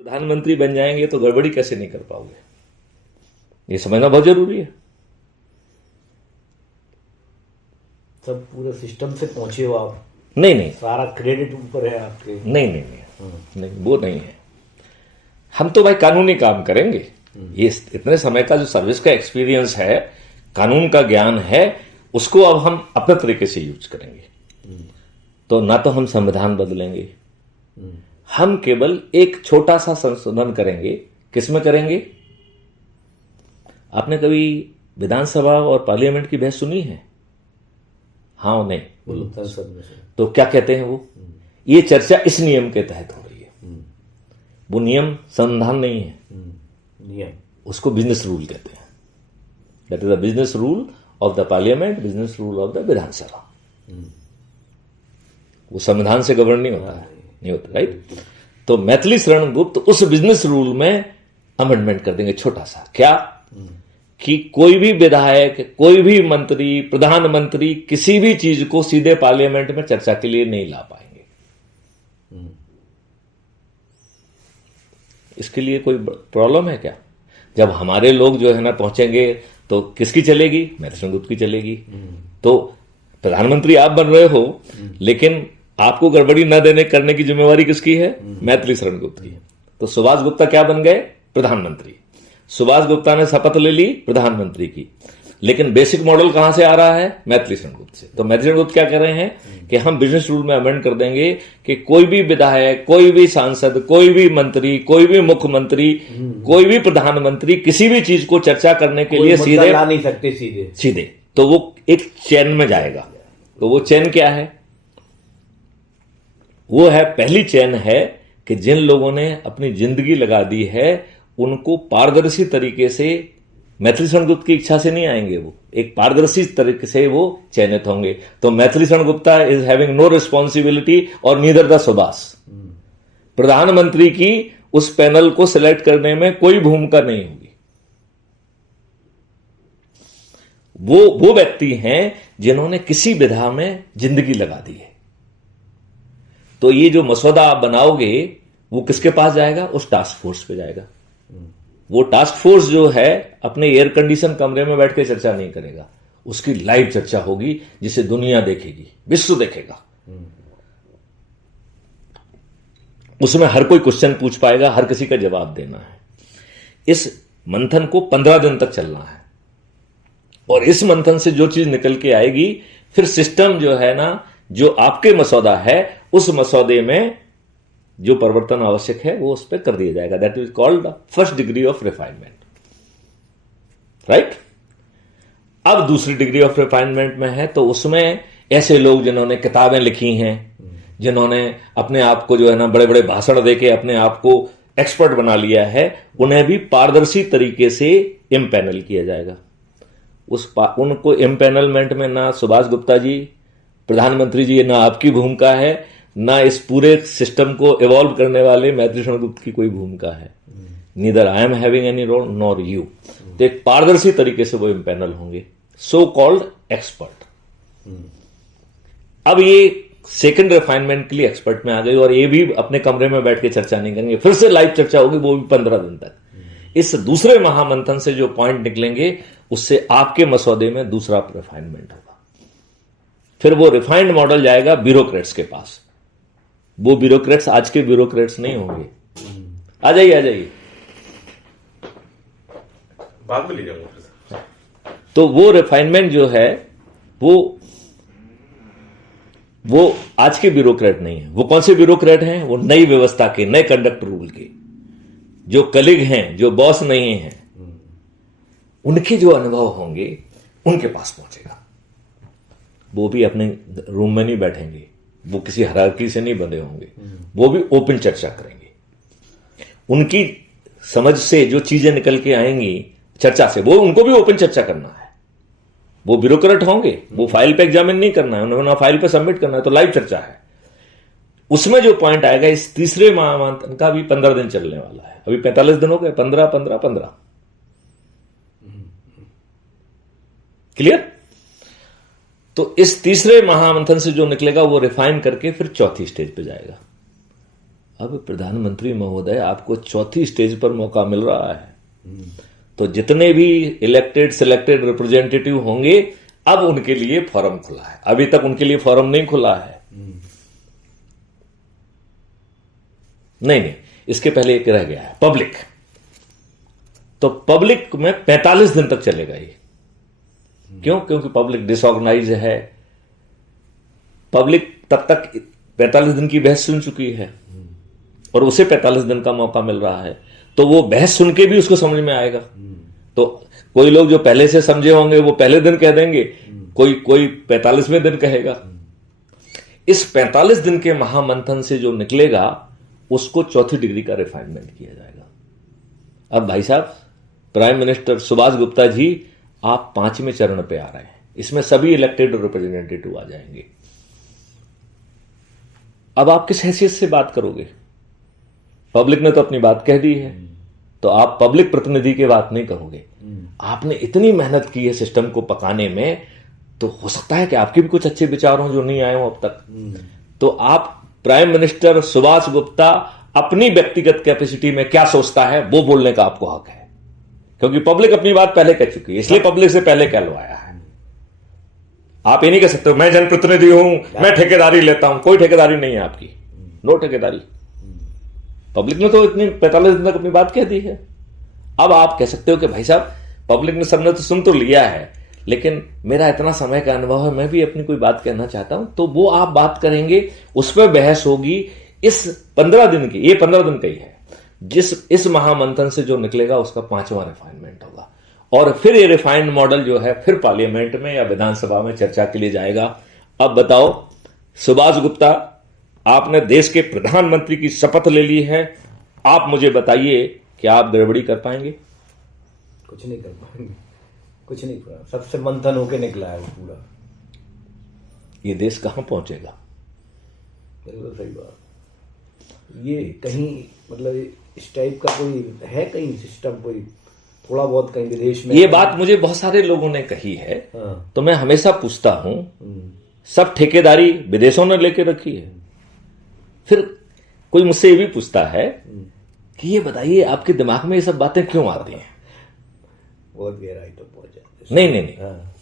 प्रधानमंत्री बन जाएंगे तो गड़बड़ी कैसे नहीं कर पाओगे, ये समझना बहुत जरूरी है। सब पूरे सिस्टम से पहुंचे हो आप। नहीं, सारा क्रेडिट ऊपर है आपके। नहीं, वो नहीं है। हम तो भाई कानूनी काम करेंगे। ये इतने समय का जो सर्विस का एक्सपीरियंस है, कानून का ज्ञान है, उसको अब हम अपने तरीके से यूज करेंगे। तो ना तो हम संविधान बदलेंगे, हम केवल एक छोटा सा संशोधन करेंगे। किसमें करेंगे? आपने कभी विधानसभा और पार्लियामेंट की बहस सुनी है? हाँ और नहीं? बोलो संसद में से। तो क्या कहते हैं वो? ये चर्चा इस नियम के तहत हो रही है। वो नियम संविधान नहीं है, नियम, उसको बिजनेस रूल कहते हैं। That is the business rule of the parliament, business rule of the Vidhan Sabha. वो संविधान से गवर्न नहीं होता है, नहीं होता, राइट? तो मैथिली शरण गुप्त उस बिजनेस रूल में अमेंडमेंट कर देंगे, छोटा सा। क्या? कि कोई भी विधायक, कोई भी मंत्री, प्रधानमंत्री किसी भी चीज को सीधे पार्लियामेंट में चर्चा के लिए नहीं ला पाएंगे। इसके लिए कोई प्रॉब्लम है क्या? जब हमारे लोग जो है ना पहुंचेंगे तो किसकी चलेगी? मैथिली शरण गुप्त की चलेगी। तो प्रधानमंत्री आप बन रहे हो, लेकिन आपको गड़बड़ी न देने करने की जिम्मेवारी किसकी है? मैथिली शरण गुप्त की। तो सुभाष गुप्ता क्या बन गए? प्रधानमंत्री। सुभाष गुप्ता ने शपथ ले ली प्रधानमंत्री की, लेकिन बेसिक मॉडल कहां से आ रहा है? मैथिली शरण गुप्त से। तो मैथिली शरण गुप्त क्या कह रहे हैं कि हम बिजनेस रूल में अमेंड कर देंगे कि कोई भी विधायक, कोई भी सांसद, कोई भी मंत्री, कोई भी मुख्यमंत्री, कोई भी प्रधानमंत्री किसी भी चीज को चर्चा करने के लिए सीधे ला नहीं सकते सीधे। तो वो एक चेन में जाएगा। तो वो चेन क्या है? वो है, पहली चेन है कि जिन लोगों ने अपनी जिंदगी लगा दी है उनको पारदर्शी तरीके से, मैथिली शरण गुप्त की इच्छा से नहीं आएंगे, वो एक पारदर्शी तरीके से वो चयनित होंगे। तो Maithili Sharan Gupta is having no responsibility और नीदर द सुभाष। प्रधानमंत्री की उस पैनल को सिलेक्ट करने में कोई भूमिका नहीं होगी। वो व्यक्ति हैं जिन्होंने किसी विधा में जिंदगी लगा दी है। तो ये जो मसौदा आप बनाओगे वो किसके पास जाएगा? उस टास्क फोर्स पे जाएगा। वो टास्क फोर्स जो है अपने एयर कंडीशन कमरे में बैठ के चर्चा नहीं करेगा, उसकी लाइव चर्चा होगी जिसे दुनिया देखेगी, विश्व देखेगा। उसमें हर कोई क्वेश्चन पूछ पाएगा, हर किसी का जवाब देना है। इस मंथन को 15 दिन तक चलना है, और इस मंथन से जो चीज निकल के आएगी, फिर सिस्टम जो है ना, जो आपके मसौदा है, उस मसौदे में जो परिवर्तन आवश्यक है वो उस पर कर दिया जाएगा। That is called the first degree of refinement, right? अब दूसरी डिग्री ऑफ रिफाइनमेंट में है, तो उसमें ऐसे लोग जिन्होंने किताबें लिखी हैं, जिन्होंने अपने आप को जो है ना बड़े बड़े भाषण देके अपने आप को एक्सपर्ट बना लिया है, उन्हें भी पारदर्शी तरीके से इम्पैनल किया जाएगा। उनको इम्पैनलमेंट में ना सुभाष गुप्ता जी, प्रधानमंत्री जी, ना आपकी भूमिका है, ना इस पूरे सिस्टम को इवॉल्व करने वाले मैथिली शरण गुप्त की कोई भूमिका है। Neither I am having any role nor you. तो एक पारदर्शी तरीके से वो इम्पैनल होंगे, सो कॉल्ड एक्सपर्ट। अब ये सेकंड रिफाइनमेंट के लिए एक्सपर्ट में आ गई, और ये भी अपने कमरे में बैठ के चर्चा नहीं करेंगे, फिर से लाइव चर्चा होगी, वो भी 15 दिन तक। इस दूसरे महामंथन से जो पॉइंट निकलेंगे, उससे आपके मसौदे में दूसरा रिफाइनमेंट होगा। फिर वो रिफाइंड मॉडल जाएगा ब्यूरोक्रेट्स के पास। वो ब्यूरोक्रेट्स आज के ब्यूरोक्रेट्स नहीं होंगे। आ जाइए बाद में ले जाऊंगा। तो वो रिफाइनमेंट जो है वो आज के ब्यूरोक्रेट नहीं है। वो कौन से ब्यूरोक्रेट हैं? वो नई व्यवस्था के, नए कंडक्ट रूल के, जो कलीग हैं, जो बॉस नहीं हैं, उनके जो अनुभव होंगे उनके पास पहुंचेगा। वो भी अपने रूम में नहीं बैठेंगे, वो किसी हायरार्की से नहीं बंधे होंगे, वो भी ओपन चर्चा करेंगे। उनकी समझ से जो चीजें निकल के आएंगी चर्चा से, वो उनको भी ओपन चर्चा करना है। वो ब्यूरोक्रेट होंगे, वो फाइल पे एग्जामिन नहीं करना है, उन्होंने फाइल पे सबमिट करना है, तो लाइव चर्चा है। उसमें जो पॉइंट आएगा, इस तीसरे महामंथन का भी 15 दिन चलने वाला है। अभी 45 दिन हो गए, 15 क्लियर? तो इस तीसरे महामंथन से जो निकलेगा वो रिफाइन करके फिर चौथी स्टेज पे जाएगा। अब प्रधानमंत्री महोदय, आपको चौथी स्टेज पर मौका मिल रहा है, तो जितने भी इलेक्टेड सिलेक्टेड रिप्रेजेंटेटिव होंगे, अब उनके लिए फॉरम खुला है। अभी तक उनके लिए फॉरम नहीं खुला है। नहीं, इसके पहले एक रह गया है, पब्लिक। तो पब्लिक में 45 दिन तक चलेगा ये। क्यों? क्योंकि पब्लिक डिसऑर्गेनाइज है। पब्लिक तब तक 45 दिन की बहस सुन चुकी है और उसे 45 दिन का मौका मिल रहा है, तो वो बहस सुन के भी उसको समझ में आएगा। तो कोई लोग जो पहले से समझे होंगे वो पहले दिन कह देंगे, कोई 45वें दिन कहेगा। इस 45 दिन के महामंथन से जो निकलेगा उसको चौथी डिग्री का रिफाइनमेंट किया जाएगा। अब भाई साहब, प्राइम मिनिस्टर सुभाष गुप्ता जी, आप 5वें चरण पे आ रहे हैं। इसमें सभी इलेक्टेड रिप्रेजेंटेटिव आ जाएंगे। अब आप किस हैसियत से बात करोगे? पब्लिक ने तो अपनी बात कह दी है, तो आप पब्लिक प्रतिनिधि की बात नहीं करोगे। आपने इतनी मेहनत की है सिस्टम को पकाने में, तो हो सकता है कि आपके भी कुछ अच्छे विचार हों जो नहीं आए हों अब तक। तो आप प्राइम मिनिस्टर सुभाष गुप्ता अपनी व्यक्तिगत कैपेसिटी में क्या सोचता है वो बोलने का आपको हक है, क्योंकि पब्लिक अपनी बात पहले कह चुकी है, इसलिए पब्लिक से पहले कहलवाया है। आप ये नहीं कह सकते मैं जनप्रतिनिधि हूं, मैं ठेकेदारी लेता हूं। कोई ठेकेदारी नहीं है आपकी, नो ठेकेदारी। पब्लिक ने तो इतनी 45 दिन तक अपनी बात कह दी है। अब आप कह सकते हो कि भाई साहब, पब्लिक ने, सबने तो सुन तो लिया है, लेकिन मेरा इतना समय का अनुभव है, मैं भी अपनी कोई बात कहना चाहता हूं, तो वो आप बात करेंगे, उस पर बहस होगी। इस 15 दिन की, ये 15 दिन का ही है, इस महामंथन से जो निकलेगा उसका 5वां रिफाइनमेंट होगा। और फिर ये रिफाइंड मॉडल जो है फिर पार्लियामेंट में या विधानसभा में चर्चा के लिए जाएगा। अब बताओ, सुभाष गुप्ता, आपने देश के प्रधानमंत्री की शपथ ले ली है, आप मुझे बताइए कि आप गड़बड़ी कर पाएंगे? कुछ नहीं कर पाएंगे, कुछ नहीं पूरा सबसे मंथन होके निकला है वो पूरा। ये देश कहां पहुंचेगा? बिल्कुल सही बात। ये कहीं मतलब इस टाइप का कोई है कहीं सिस्टम, कोई थोड़ा बहुत कहीं विदेश में? ये बात मुझे बहुत सारे लोगों ने कही है। हाँ। तो मैं हमेशा पूछता हूं, सब ठेकेदारी विदेशों ने लेके रखी है? फिर कोई मुझसे ये भी पूछता है कि ये बताइए आपके दिमाग में ये सब बातें क्यों आती हैं? बहुत गहराई तो पहुंच जाते। नहीं। हाँ।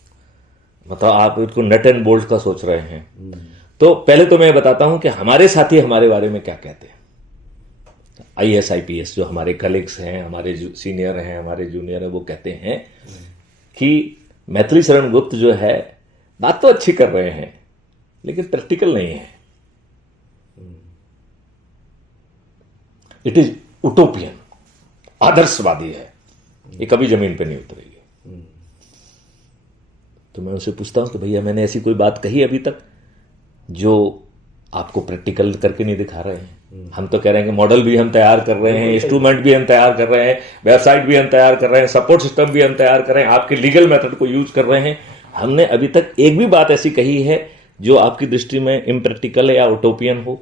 मतलब आप इसको नट एंड बोल्ट का सोच रहे हैं। तो पहले तो मैं बताता हूं कि हमारे साथी हमारे बारे में क्या कहते हैं। IAS IPS जो हमारे कलीग्स हैं, हमारे सीनियर हैं, हमारे जूनियर हैं, वो कहते हैं कि मैथिली शरण गुप्त जो है बात तो अच्छी कर रहे हैं लेकिन प्रैक्टिकल नहीं है। इट इज उटोपियन, आदर्शवादी है, ये कभी जमीन पे नहीं उतरेगी। तो मैं उनसे पूछता हूं कि भैया, मैंने ऐसी कोई बात कही अभी तक जो आपको प्रैक्टिकल करके नहीं दिखा रहे हैं? हम तो कह रहे हैं कि मॉडल भी हम तैयार कर रहे हैं, इंस्ट्रूमेंट भी हम तैयार कर रहे हैं, वेबसाइट भी हम तैयार कर रहे हैं, सपोर्ट सिस्टम भी हम तैयार कर रहे हैं, आपके लीगल मेथड को यूज कर रहे हैं। हमने अभी तक एक भी बात ऐसी कही है जो आपकी दृष्टि में इम्प्रैक्टिकल या उटोपियन हो?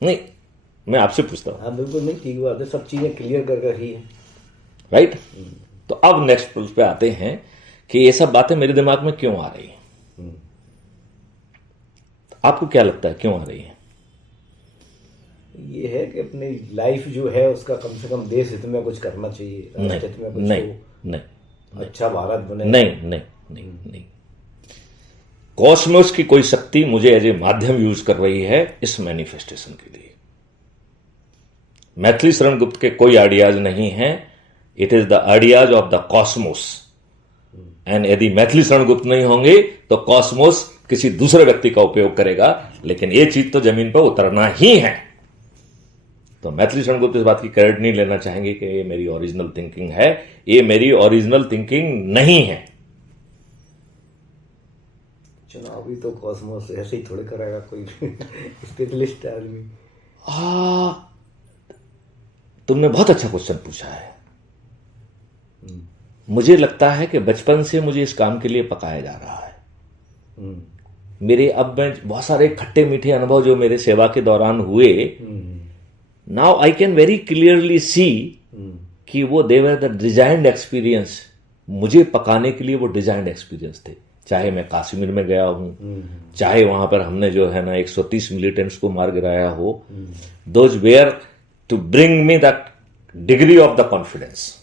नहीं, मैं आपसे पूछता हूं। हाँ बिल्कुल नहीं, ठीक बात है, सब चीजें क्लियर कर रही है। राइट। तो अब नेक्स्ट पुल पे आते हैं कि ये सब बातें मेरे दिमाग में क्यों आ रही हैं। आपको क्या लगता है क्यों आ रही है? ये है कि अपनी लाइफ जो है उसका कम से कम देश हित में कुछ करना चाहिए, राष्ट्र हित में कुछ नहीं, अच्छा भारत बने। नहीं। कॉस्मोस की कोई शक्ति मुझे एज ए माध्यम यूज कर रही है इस मैनिफेस्टेशन के लिए। मैथिली शरण गुप्त के कोई आइडियाज नहीं है, it is the ideas of the Cosmos. And यदि मैथिली शरण गुप्त नहीं होंगे तो कॉस्मोस किसी दूसरे व्यक्ति का उपयोग करेगा, लेकिन ये चीज तो जमीन पर उतरना ही है। तो मैथिली शरण गुप्त इस बात की क्रेडिट नहीं लेना चाहेंगे कि ये मेरी ओरिजिनल थिंकिंग है। ये मेरी ओरिजिनल थिंकिंग नहीं है। चुनाव भी तो कॉस्मोस ऐसे ही थोड़े करेगा कोई स्पेशलिस्ट आदमी। तुमने बहुत अच्छा क्वेश्चन पूछा है। मुझे लगता है कि बचपन से मुझे इस काम के लिए पकाया जा रहा है। मेरे अब मैं बहुत सारे खट्टे मीठे अनुभव जो मेरे सेवा के दौरान हुए, now I can very clearly see कि वो दे वर द डिजाइन्ड एक्सपीरियंस। मुझे पकाने के लिए वो डिजाइन्ड एक्सपीरियंस थे। चाहे मैं कश्मीर में गया हूं, चाहे वहां पर हमने जो है ना 130 मिलिटेंट्स को मार गिराया हो, those were to bring me that degree of the confidence.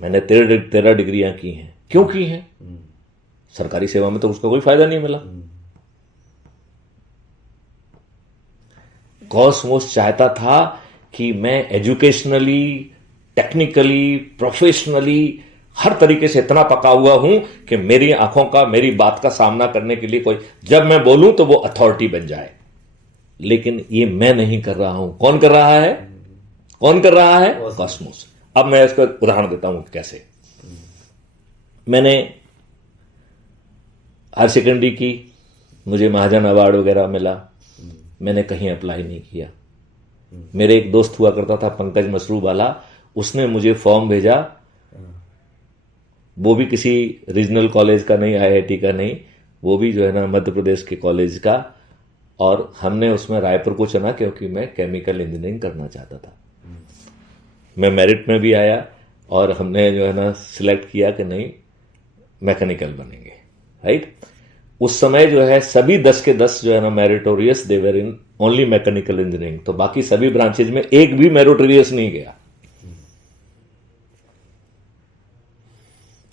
मैंने 13 डिग्रियां की हैं। क्यों की हैं? सरकारी सेवा में तो उसका कोई फायदा नहीं मिला। कॉस्मोस चाहता था कि मैं एजुकेशनली, टेक्निकली, प्रोफेशनली हर तरीके से इतना पका हुआ हूं कि मेरी आंखों का, मेरी बात का सामना करने के लिए कोई, जब मैं बोलूं तो वो अथॉरिटी बन जाए। लेकिन ये मैं नहीं कर रहा हूं। कौन कर रहा है? कौन कर रहा है? कॉस्मोस। अब मैं इसका उदाहरण देता हूं कैसे। मैंने हायर सेकेंडरी की, मुझे महाजन अवार्ड वगैरह मिला, मैंने कहीं अप्लाई नहीं किया। मेरे एक दोस्त हुआ करता था पंकज मसरूब वाला, उसने मुझे फॉर्म भेजा, वो भी किसी रीजनल कॉलेज का नहीं, आईआईटी का नहीं, वो भी जो है ना मध्य प्रदेश के कॉलेज का, और हमने उसमें रायपुर को चुना क्योंकि मैं केमिकल इंजीनियरिंग करना चाहता था। मैं मेरिट में भी आया और हमने जो है ना सिलेक्ट किया कि नहीं, मैकेनिकल बनेंगे, राइट। उस समय जो है सभी 10 के 10 जो है ना meritorious, they were in only mechanical engineering. तो बाकी सभी ब्रांचेज में एक भी मेरिटोरियस नहीं गया,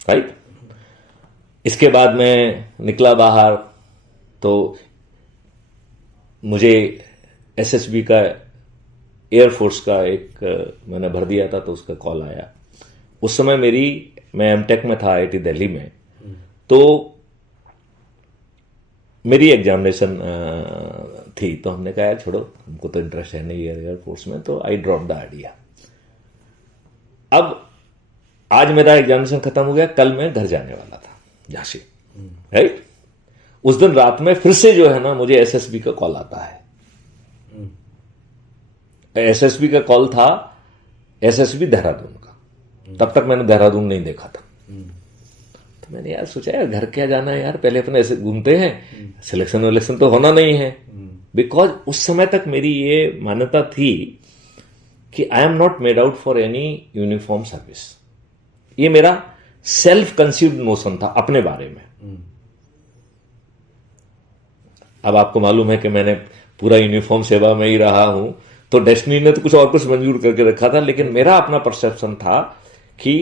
राइट। इसके बाद मैं निकला बाहर, तो मुझे एसएसबी का, एयरफोर्स का एक मैंने भर दिया था, तो उसका कॉल आया। उस समय मैं एमटेक में था आईआईटी दिल्ली में, तो मेरी एग्जामिनेशन थी, तो हमने कहा यार छोड़ो, हमको तो इंटरेस्ट है नहीं एयरफोर्स में, तो आई ड्रॉप द आइडिया। अब आज मेरा एग्जामिनेशन खत्म हो गया, कल मैं घर जाने वाला था झांसी, राइट। उस दिन रात में फिर से जो है ना मुझे एसएसबी का कॉल आता है। एसएसबी का कॉल था, एसएसबी देहरादून का। तब तक मैंने देहरादून नहीं देखा था, तो मैंने यार सोचा यार घर क्या जाना है यार, पहले अपने ऐसे घूमते हैं, सिलेक्शन विलेक्शन तो होना नहीं है। बिकॉज उस समय तक मेरी ये मान्यता थी कि I am not made out for any uniform service. ये मेरा सेल्फ कंसीव्ड नोशन था अपने बारे में। अब आपको मालूम है कि मैंने पूरा यूनिफॉर्म सेवा में ही रहा हूं, तो डेस्टिनी ने तो कुछ और कुछ मंजूर करके रखा था, लेकिन मेरा अपना परसेप्शन था कि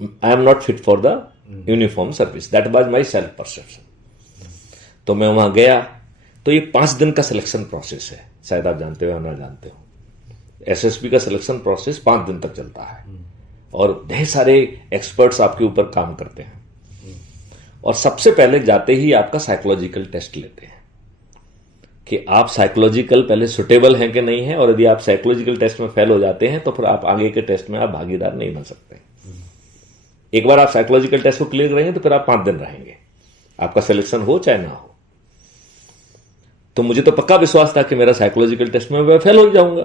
I am not fit for the uniform service. That was my self perception. तो मैं वहां गया, तो ये 5 दिन का सिलेक्शन प्रोसेस है, शायद आप जानते हो या ना जानते हो। एसएसबी का सिलेक्शन प्रोसेस 5 दिन तक चलता है, और ढेर सारे एक्सपर्ट्स आपके ऊपर काम करते हैं। और सबसे पहले जाते ही आपका साइकोलॉजिकल टेस्ट लेते हैं कि आप साइकोलॉजिकल पहले सुटेबल हैं कि नहीं है, और यदि आप साइकोलॉजिकल टेस्ट में फेल हो जाते हैं तो फिर आप आगे के टेस्ट में आप भागीदार नहीं बन सकते। एक बार आप साइकोलॉजिकल टेस्ट को क्लियर करेंगे तो फिर आप 5 दिन रहेंगे, आपका सिलेक्शन हो चाहे ना हो। तो मुझे तो पक्का विश्वास था कि मेरा साइकोलॉजिकल टेस्ट में मैं फेल हो जाऊंगा,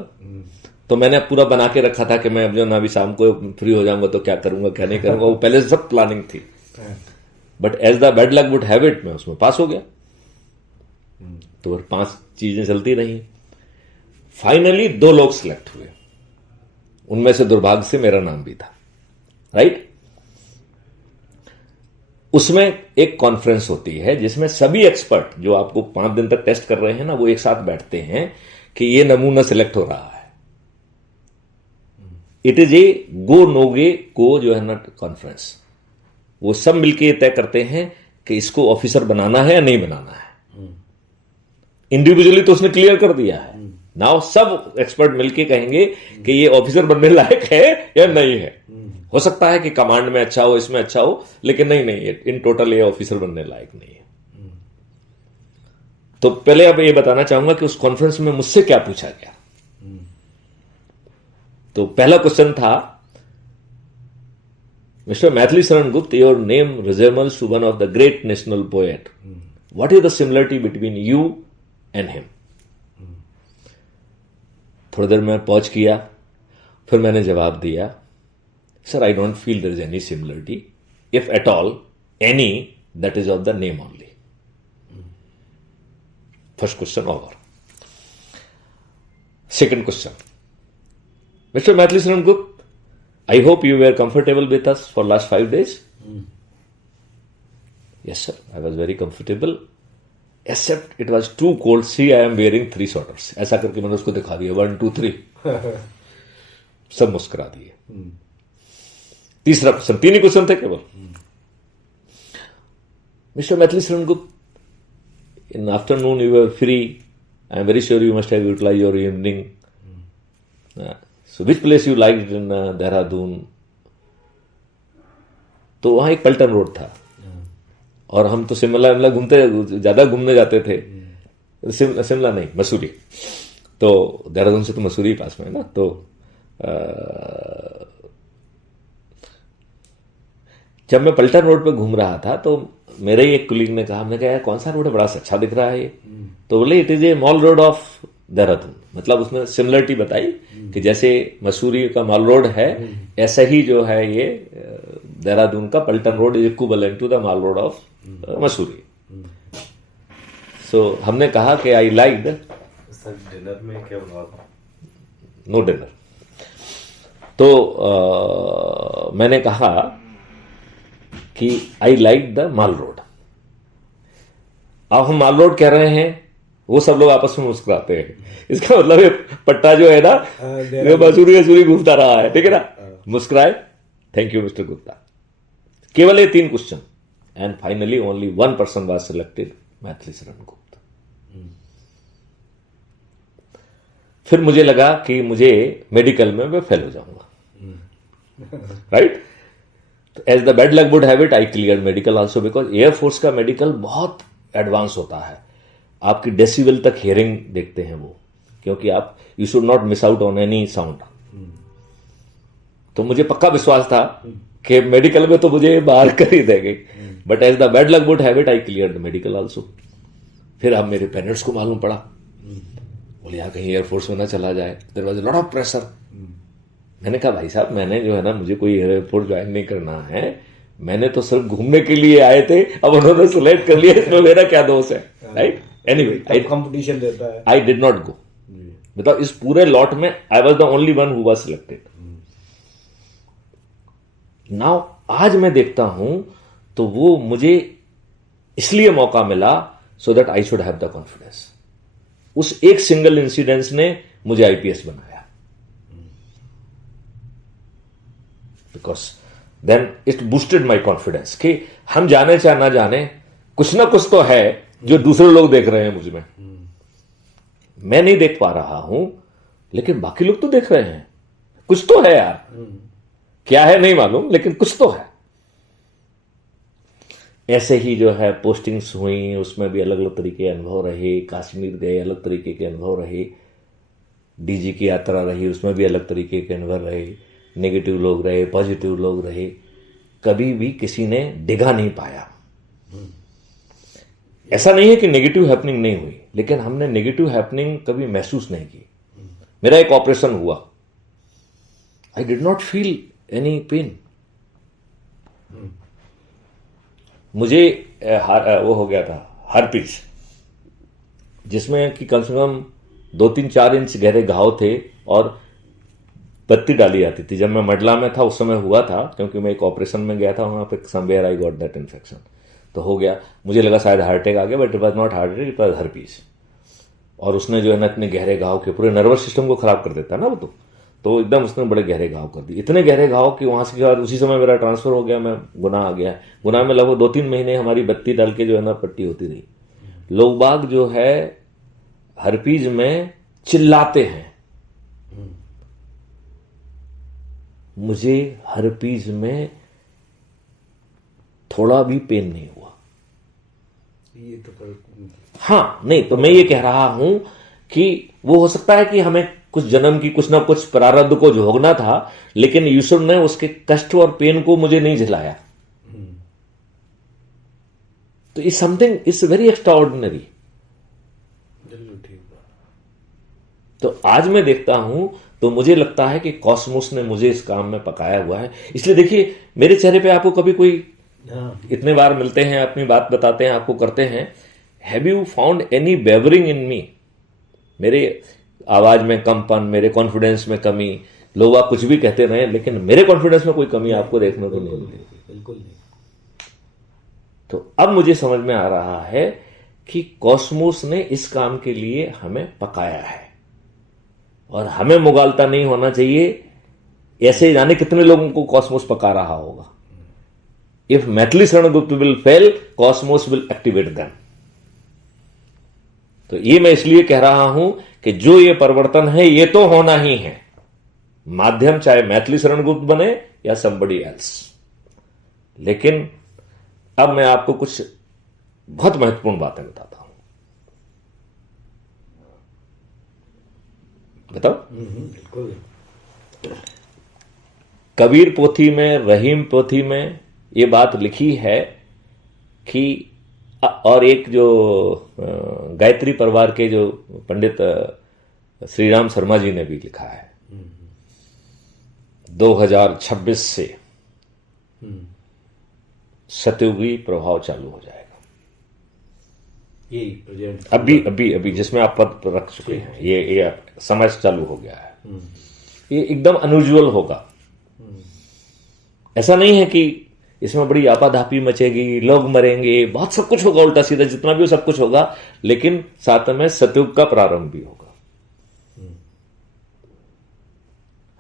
तो मैंने पूरा बना के रखा था कि मैं अब जो ना अभी शाम को फ्री हो जाऊंगा तो क्या करूंगा क्या नहीं करूंगा, वो पहले से सब प्लानिंग थी। But as the bad luck would have it, मैं उसमें पास हो गया। तो 5 चीजें चलती रही। फाइनली 2 लोग सिलेक्ट हुए, उनमें से दुर्भाग्य से मेरा नाम भी था, राइट। उसमें एक कॉन्फ्रेंस होती है जिसमें सभी एक्सपर्ट जो आपको 5 दिन तक टेस्ट कर रहे हैं ना, वो एक साथ बैठते हैं कि ये नमूना सिलेक्ट हो रहा है। It is a go no गे को जो है ना कॉन्फ्रेंस, वो सब मिलके तय करते हैं कि इसको ऑफिसर बनाना है या नहीं बनाना है। इंडिविजुअली तो उसने क्लियर कर दिया है, नाउ सब एक्सपर्ट मिलके कहेंगे कि ये ऑफिसर बनने लायक है या नहीं है। हो सकता है कि कमांड में अच्छा हो, इसमें अच्छा हो, लेकिन नहीं, इन टोटल ये ऑफिसर बनने लायक नहीं है। तो पहले अब ये बताना चाहूंगा कि उस कॉन्फ्रेंस में मुझसे क्या पूछा गया। तो पहला क्वेश्चन था, mister Maithili Sharan Gupt, your name resembles to one of the great national poet, what is the similarity between you and him. थोड़ी देर में पॉज किया, फिर मैंने जवाब दिया, sir I don't feel there is any similarity, if at all any, that is of the name only. First question over. Second question, mister Maithili Sharan Gupt, I hope you were comfortable with us for last 5 days. Yes, sir. I was very comfortable. Except it was too cold. See, I am wearing 3 sweaters. ऐसा करके मैंने उसको दिखा दिया 1, 2, 3. सब मुस्कुरा दिए. तीसरा क्वेश्चन, 3 ही क्वेश्चन थे केवल. Mr. Maithili Saran, in afternoon you were free. I am very sure you must have utilized your evening. So which place you liked in Dehradun? तो वहां एक पल्टन रोड था और हम तो शिमला घूमते, ज्यादा घूमने जाते थे. शिमला नहीं, मसूरी. तो देहरादून से तो मसूरी पास में है ना. तो जब मैं पल्टन रोड पे घूम रहा था तो मेरे ही एक कुलीग ने कहा, हमने कहा यार कौन सा रोड है, बड़ा अच्छा दिख रहा है ये. तो बोले it is A mall road of Dehradun. मतलब उसमें सिमिलरिटी बताई कि जैसे मसूरी का मॉल रोड है ऐसा ही जो है ये देहरादून का Paltan road is equivalent to the mall road of Mussoorie. So हमने कहा कि आई लाइक सर डिनर में क्या बना था? No dinner. तो मैंने कहा कि I like the mall road. अब हम मॉल रोड कह रहे हैं, वो सब लोग आपस में मुस्कुराते हैं. इसका मतलब ये पट्टा जो है ना, ये मसूरी घूमता रहा है. ठीक है ना. मुस्कुराए. Thank you mister Gupta. केवल ये 3 question and finally only 1 person was selected, Maithili Sharan Gupta. फिर मुझे लगा कि मुझे मेडिकल में मैं फेल हो जाऊंगा. Right. As the bad luck would have it, I clear medical also because air force का मेडिकल बहुत एडवांस होता है. आपकी डेसिबल तक हियरिंग देखते हैं वो, क्योंकि आप you should not miss out on any sound. तो मुझे पक्का विश्वास था कि मेडिकल में तो मुझे बाहर कर ही देंगे. But as the bad luck would have it, I clear the medical also. फिर अब मेरे पेरेंट्स को मालूम पड़ा. बोले यार कहीं एयरफोर्स में ना चला जाए. There was a lot of pressure. मैंने कहा भाई साहब, मैंने जो है ना, मुझे कोई एयरफोर्स ज्वाइन नहीं करना है. मैंने तो सिर्फ घूमने के लिए आए थे. अब उन्होंने सिलेक्ट कर लिया, इसमें मेरा क्या दोष है. राइट. एनीवे कंपटीशन देता है. आई डिड नॉट गो. मतलब इस पूरे लॉट में I was the only one who was selected. Now आज मैं देखता हूं तो वो मुझे इसलिए मौका मिला so that I should have the confidence. उस एक सिंगल इंसिडेंस ने मुझे आईपीएस बनाया. Because then it boosted my confidence कि हम जाने चाहे ना जाने, कुछ ना कुछ तो है जो दूसरे लोग देख रहे हैं मुझ में. मैं नहीं देख पा रहा हूं लेकिन बाकी लोग तो देख रहे हैं. कुछ तो है यार. क्या है नहीं मालूम, लेकिन कुछ तो है. ऐसे ही जो है पोस्टिंग्स हुई, उसमें भी अलग अलग तरीके के अनुभव रहे. कश्मीर गए, अलग तरीके के अनुभव रहे. डीजी की यात्रा रही, उसमें भी अलग तरीके के अनुभव रहे. नेगेटिव लोग रहे, पॉजिटिव लोग रहे. कभी भी किसी ने डिगा नहीं पाया. ऐसा नहीं है कि नेगेटिव हैपनिंग नहीं हुई, लेकिन हमने नेगेटिव हैपनिंग कभी महसूस नहीं की. मेरा एक ऑपरेशन हुआ, I did not feel any pain. मुझे वो हो गया था हार्पिस, जिसमें कि कम से कम 2-3-4 इंच गहरे घाव थे और बत्ती डाली जाती थी. जब मैं मंडला में था उस समय हुआ था, क्योंकि मैं एक ऑपरेशन में गया था वहां पे. Somewhere I got that infection. तो हो गया. मुझे लगा शायद हार्ट अटैक आ गया, but it was not heart attack, it was herpes. और उसने जो है ना इतने गहरे घाव के पूरे नर्वस सिस्टम को खराब कर देता है ना वो. तो एकदम उसने बड़े गहरे घाव कर दिए. इतने गहरे घाव कि वहां से बाद उसी समय मेरा ट्रांसफर हो गया. मैं गुना आ गया. गुना में लगभग 2-3 महीने हमारी बत्ती डाल के जो है ना पट्टी होती रही. लोग बाग जो है हर्पीज में चिल्लाते हैं. मुझे हर्पीज में थोड़ा भी पेन नहीं हुआ. ये तो हाँ नहीं, तो मैं ये कह रहा हूं कि वो हो सकता है कि हमें कुछ जन्म की कुछ ना कुछ प्रारब्ध को भोगना था, लेकिन ईश्वर ने उसके कष्ट और पेन को मुझे नहीं झेलाया. तो is something is very extraordinary. तो आज मैं देखता हूं तो मुझे लगता है कि कॉस्मोस ने मुझे इस काम में पकाया हुआ है. इसलिए देखिए मेरे चेहरे पे आपको कभी कोई इतने बार मिलते हैं, अपनी बात बताते हैं, आपको करते हैं. हैव यू फाउंड एनी बेवरिंग इन मी? मेरे आवाज में कमपन, मेरे कॉन्फिडेंस में कमी. लोग आप कुछ भी कहते रहे, लेकिन मेरे कॉन्फिडेंस में कोई कमी आपको देखने को नहीं मिलती. बिल्कुल नहीं. तो अब मुझे समझ में आ रहा है कि कॉस्मोस ने इस काम के लिए हमें पकाया है और हमें मुगालता नहीं होना चाहिए। ऐसे जाने कितने लोगों को कॉस्मोस पका रहा होगा। इफ मैथिली शरण गुप्त will fail, Cosmos will activate them. तो ये मैं इसलिए कह रहा हूं कि जो ये परिवर्तन है ये तो होना ही है, माध्यम चाहे मैथिली शरण गुप्त बने या समबडी एल्स। लेकिन अब मैं आपको कुछ बहुत महत्वपूर्ण बातें बताता हूं। बताओ। बिल्कुल। कबीर पोथी में, रहीम पोथी में ये बात लिखी है कि, और एक जो गायत्री परिवार के जो पंडित श्री राम शर्मा जी ने भी लिखा है, 2026 से सतयुगी प्रभाव चालू हो जाएगा। यही प्रेजेंट अभी जिसमें आप पद पर रख चुके हैं, ये समय चालू हो गया है। ये एकदम अनयूजुअल होगा। ऐसा नहीं है कि इसमें बड़ी आपाधापी मचेगी, लोग मरेंगे, बहुत सब कुछ होगा, उल्टा सीधा जितना भी हो सब कुछ होगा, लेकिन साथ में सतयुग का प्रारंभ भी होगा।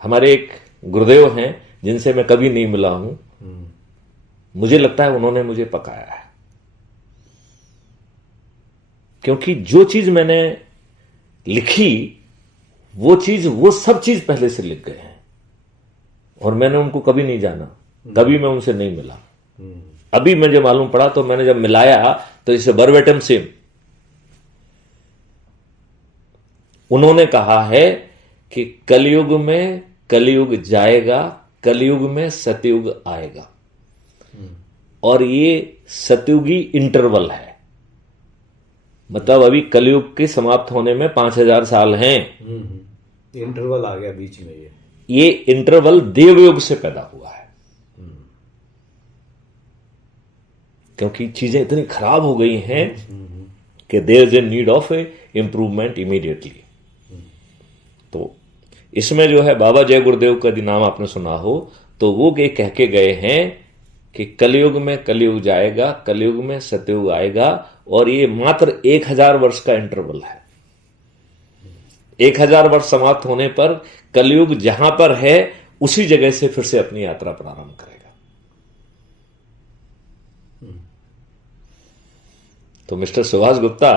हमारे एक गुरुदेव हैं जिनसे मैं कभी नहीं मिला हूं, मुझे लगता है उन्होंने मुझे पकाया है, क्योंकि जो चीज मैंने लिखी वो सब चीज पहले से लिख गए हैं और मैंने उनको कभी नहीं जाना, कभी मैं उनसे नहीं मिला। अभी मुझे मालूम पड़ा तो मैंने जब मिलाया तो इसे वर्बेटम सेम उन्होंने कहा है कि कलयुग में कलयुग जाएगा, कलयुग में सतयुग आएगा। और ये सतयुगी इंटरवल है, मतलब अभी कलयुग के समाप्त होने में 5000 साल हैं। इंटरवल आ गया बीच में। ये इंटरवल देवयुग से पैदा हुआ है, क्योंकि चीजें इतनी खराब हो गई हैं कि there is a need of a improvement immediately. तो इसमें जो है बाबा जय गुरुदेव का यदि नाम आपने सुना हो तो वो ये कह के गए हैं कि कलयुग में कलयुग जाएगा, कलयुग में सतयुग आएगा, और ये मात्र 1000 वर्ष का इंटरवल है। 1000 वर्ष समाप्त होने पर कलयुग जहां पर है उसी जगह से फिर से अपनी यात्रा प्रारंभ करेगा। तो मिस्टर सुभाष गुप्ता,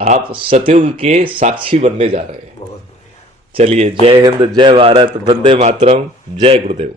आप सतयुग के साक्षी बनने जा रहे हैं। बहुत बढ़िया। चलिए, जय हिंद, जय भारत, वंदे मातरम, जय गुरुदेव।